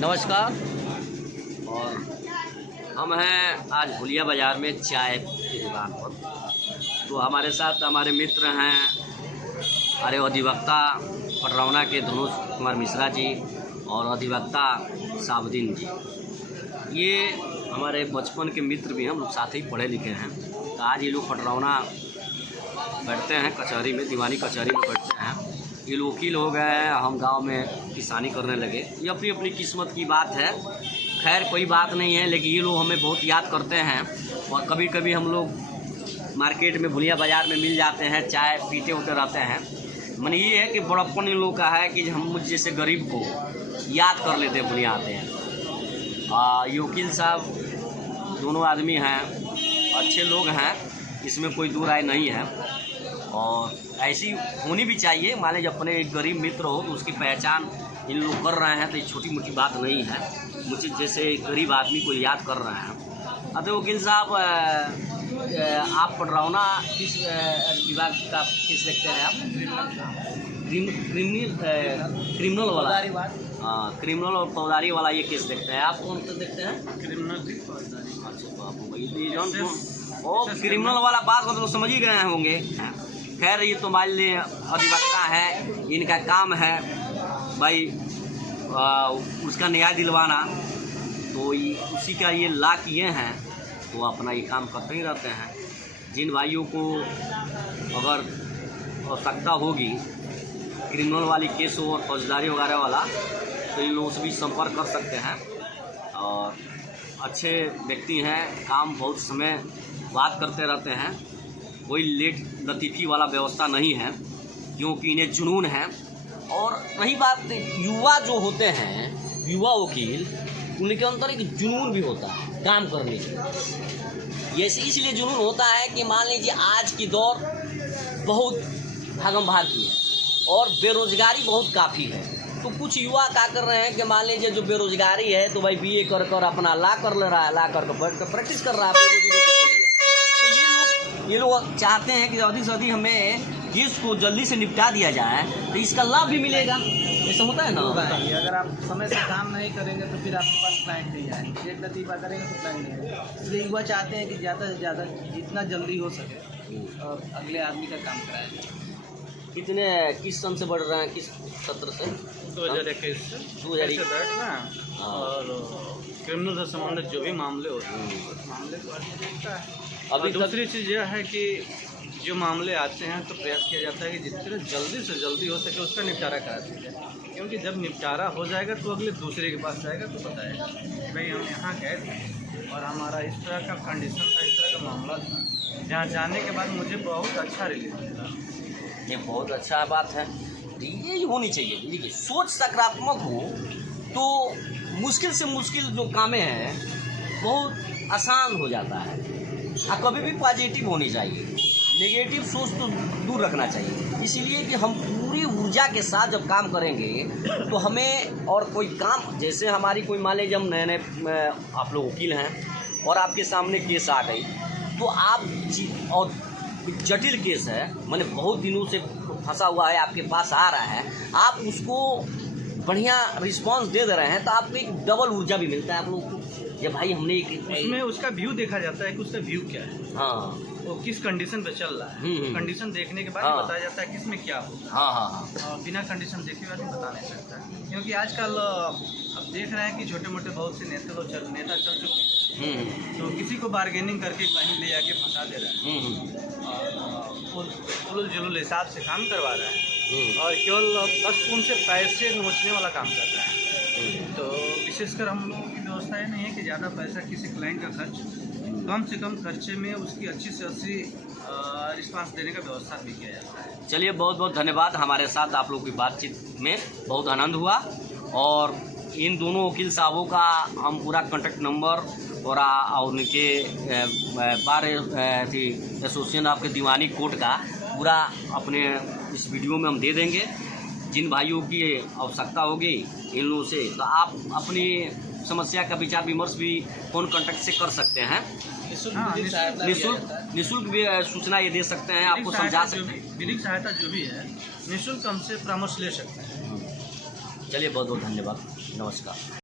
नमस्कार। और हम हैं आज भुलिया बाज़ार में चाय की दुकान पर। तो हमारे साथ हमारे मित्र हैं अरे अधिवक्ता पटरौना के धनुष कुमार मिश्रा जी और अधिवक्ता साबुद्दीन जी। ये हमारे बचपन के मित्र भी हैं, हम लोग साथ ही पढ़े लिखे हैं। तो आज ये लोग पटरौना बैठते हैं कचहरी में, दीवानी कचहरी में बैठते हैं। ये लोग वकील हो गए हैं, हम गांव में किसानी करने लगे। ये अपनी अपनी किस्मत की बात है, खैर कोई बात नहीं है। लेकिन ये लोग हमें बहुत याद करते हैं और कभी कभी हम लोग मार्केट में भुलिया बाज़ार में मिल जाते हैं, चाय पीते होते रहते हैं। मन ये है कि बड़प्पन इन लोग का है कि हम मुझ जैसे गरीब को याद कर लेते हैं, भुलिया आते हैं। ये वकील साहब दोनों आदमी हैं, अच्छे लोग हैं, इसमें कोई दो राय नहीं है। और ऐसी होनी भी चाहिए। मान लीजिए अपने एक गरीब मित्र हो तो उसकी पहचान इन लोग कर रहे हैं, तो ये छोटी मोटी बात नहीं है। मुझे जैसे गरीब आदमी को याद कर रहे हैं। अतः वकील साहब, आप पटरौना किस विभाग का केस देखते हैं? आप क्रिमिनल वाला, हाँ, क्रिमिनल और फौजदारी वाला ये केस देखते हैं। आप कौन सा देखते हैं? क्रिमिनल। अच्छा, क्रिमिनल वाला बात मतलब समझ ही गए होंगे। खैर ये तो मान लीजिए अधिवक्ता है, इनका काम है भाई उसका न्याय दिलवाना। तो उसी का ये ला किए हैं, तो अपना ये काम करते ही रहते हैं। जिन भाइयों को अगर आवश्यकता होगी क्रिमिनल वाली केस हो और फौजदारी वगैरह वाला, तो इन लोगों से भी संपर्क कर सकते हैं। और अच्छे व्यक्ति हैं, काम बहुत समय बात करते रहते हैं। कोई लेट लतीफ़ी वाला व्यवस्था नहीं है, क्योंकि इन्हें जुनून है। और रही बात युवा जो होते हैं, युवा वकील, उनके अंदर एक जुनून भी होता है काम करने की। ये इसलिए जुनून होता है कि मान लीजिए आज की दौर बहुत भागम भाग की है और बेरोजगारी बहुत काफ़ी है। तो कुछ युवा क्या कर रहे हैं कि मान लीजिए जो बेरोजगारी है, तो भाई BA कर अपना ला कर ले रहा है, ला कर बैठ कर प्रैक्टिस कर रहा है अपनी रोजी रोटी के लिए। तो ये लोग चाहते हैं कि अधिक से अधिक हमें केस को जल्दी से निपटा दिया जाए, तो इसका लाभ भी मिलेगा। ऐसा होता है ना? अगर आप समय से काम नहीं करेंगे तो फिर आपके पास क्लाइंट नहीं आएंगे, लेट लतीफ़ा करेंगे तो क्लाइंट नहीं आएंगे। इसलिए युवा चाहते हैं कि ज़्यादा से ज़्यादा जितना जल्दी हो सके और अगले आदमी का काम कराया जाए। कितने किस सन से बढ़ रहे हैं, किस सत्र से? 2021 से 2021 बैठना। और क्रिमिनल से संबंधित जो भी मामले होते हैं उस मामले को आदमी देखता है। अभी दूसरी चीज़ यह है कि जो मामले आते हैं तो प्रयास किया जाता है कि जितना जल्दी से जल्दी हो सके उसका निपटारा करा दिया जाए। क्योंकि जब निपटारा हो जाएगा तो अगले दूसरे के पास जाएगा तो बताएगा कि भाई हम यहाँ गए थे और हमारा इस तरह का कंडीशन था, इस तरह का मामला था, जहाँ जाने के बाद मुझे बहुत अच्छा रिलीफ मिला। ये बहुत अच्छा बात है, ये होनी चाहिए। देखिए, सोच सकारात्मक हो तो मुश्किल से मुश्किल जो कामें हैं बहुत आसान हो जाता है। और कभी भी पॉजिटिव होनी चाहिए, नेगेटिव सोच तो दूर रखना चाहिए। इसीलिए कि हम पूरी ऊर्जा के साथ जब काम करेंगे तो हमें, और कोई काम जैसे हमारी कोई मान लीजिए हम नए आप लोग वकील हैं और आपके सामने केस आ गई, तो आप और जटिल केस है, मैंने बहुत दिनों से फंसा हुआ है, आपके पास आ रहा है, आप उसको बढ़िया रिस्पांस दे रहे हैं, तो आपको एक डबल ऊर्जा भी मिलता है आप लोगों को। ये भाई हमने उसमें उसका व्यू देखा जाता है कि उसका व्यू क्या है, हाँ, वो किस कंडीशन पे चल रहा है। कंडीशन देखने के बाद हाँ, बताया जाता है किसमें क्या होगा। हाँ, बिना कंडीशन देखे हुए आदमी बता नहीं सकता, क्योंकि आजकल अब देख रहे हैं कि छोटे मोटे बहुत से नेता चल चुके हैं। तो किसी को बार्गेनिंग करके कहीं ले जाके फंसा दे रहे हैं और उलझ जुलूल हिसाब से काम करवा रहा है और केवल बस उनसे पैसे नोचने वाला काम कर रहा है। तो विशेषकर हम लोगों की व्यवस्था ये नहीं है कि ज़्यादा पैसा किसी क्लाइंट का खर्च, कम से कम खर्चे में उसकी अच्छी से अच्छी रिस्पांस देने का व्यवस्था भी किया जाता है। चलिए, बहुत बहुत धन्यवाद। हमारे साथ आप लोगों की बातचीत में बहुत आनंद हुआ। और इन दोनों वकील साहबों का हम पूरा कॉन्टैक्ट नंबर और उनके बार एसोसिएशन आपके दीवानी कोर्ट का पूरा अपने इस वीडियो में हम दे देंगे। जिन भाइयों की आवश्यकता होगी इन लोगों से, तो आप अपनी समस्या का विचार विमर्श भी फ़ोन कॉन्टैक्ट से कर सकते हैं। निःशुल्क भी सूचना ये दे सकते हैं, आपको समझा सकते हैं। विधिक सहायता जो भी है निःशुल्क हमसे परामर्श ले सकते हैं। चलिए, बहुत बहुत धन्यवाद, नमस्कार।